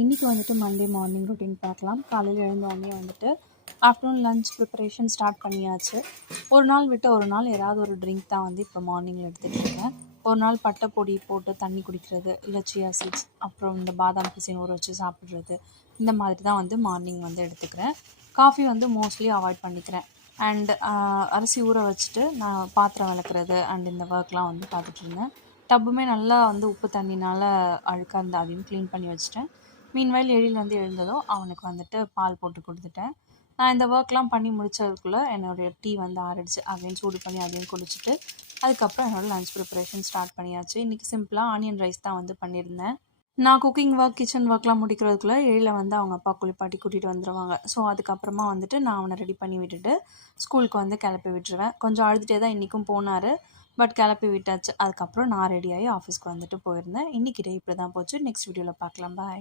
இன்றைக்கி வந்துட்டு Monday morning routine பார்க்கலாம். காலையில் எழுந்தோடனே வந்துட்டு ஆஃப்டர்நூன் லஞ்ச் ப்ரிப்பரேஷன் ஸ்டார்ட் பண்ணியாச்சு. ஒரு நாள் விட்டு ஒரு நாள் ஏதாவது ஒரு ட்ரிங்க் தான் வந்து இப்போ மார்னிங்கில் எடுத்துகிட்டு இருக்கேன். ஒரு நாள் பட்டை பொடி போட்டு தண்ணி குடிக்கிறது, இல்லை சியா சீட்ஸ், அப்புறம் இந்த பாதாம் பிசின் ஊற வச்சு சாப்பிட்றது, இந்த மாதிரி தான் வந்து மார்னிங் வந்து எடுத்துக்கிறேன். காஃபி வந்து மோஸ்ட்லி அவாய்ட் பண்ணிக்கிறேன். அண்ட் அரிசி ஊற வச்சுட்டு நான் பாத்திரம் விளக்குறது அண்ட் இந்த ஒர்க்லாம் வந்து பார்த்துட்டு இருந்தேன். டப்புமே நல்லா வந்து உப்பு தண்ணினால் அழுக்காக இருந்து அதையும் க்ளீன் பண்ணி வச்சுட்டேன். மீன்வைல் எழில் வந்து எழுந்ததும் அவனுக்கு வந்துட்டு பால் போட்டு கொடுத்துட்டேன். நான் இந்த ஒர்க்லாம் பண்ணி முடித்ததுக்குள்ளே என்னுடைய டீ வந்து ஆறிடுச்சு. அதையும் சூடு பண்ணி அதையும் குடிச்சிட்டு அதுக்கப்புறம் என்னோடய லஞ்ச் ப்ரிப்பரேஷன் ஸ்டார்ட் பண்ணியாச்சு. இன்றைக்கி சிம்பிளாக ஆனியன் ரைஸ் தான் வந்து பண்ணியிருந்தேன். நான் குக்கிங் ஒர்க், கிச்சன் ஒர்க்லாம் முடிக்கிறதுக்குள்ளே எழில வந்து அவங்க அப்பா குளிப்பாட்டி கூட்டிகிட்டு வந்துடுவாங்க. ஸோ அதுக்கப்புறமா வந்துட்டு நான் அவனை ரெடி பண்ணி விட்டுட்டு ஸ்கூலுக்கு வந்து கிளப்பி விட்டுருவேன். கொஞ்சம் அழுதுகிட்டே தான் இன்றைக்கும் போனார். பட் கிளப்பி விட்டாச்சு. அதுக்கப்புறம் நான் ரெடியாகி ஆஃபீஸ்க்கு வந்துட்டு போயிருந்தேன். இன்றைக்கி டே இப்படி தான் போச்சு. நெக்ஸ்ட் வீடியோவில் பார்க்கலாம். பாய்.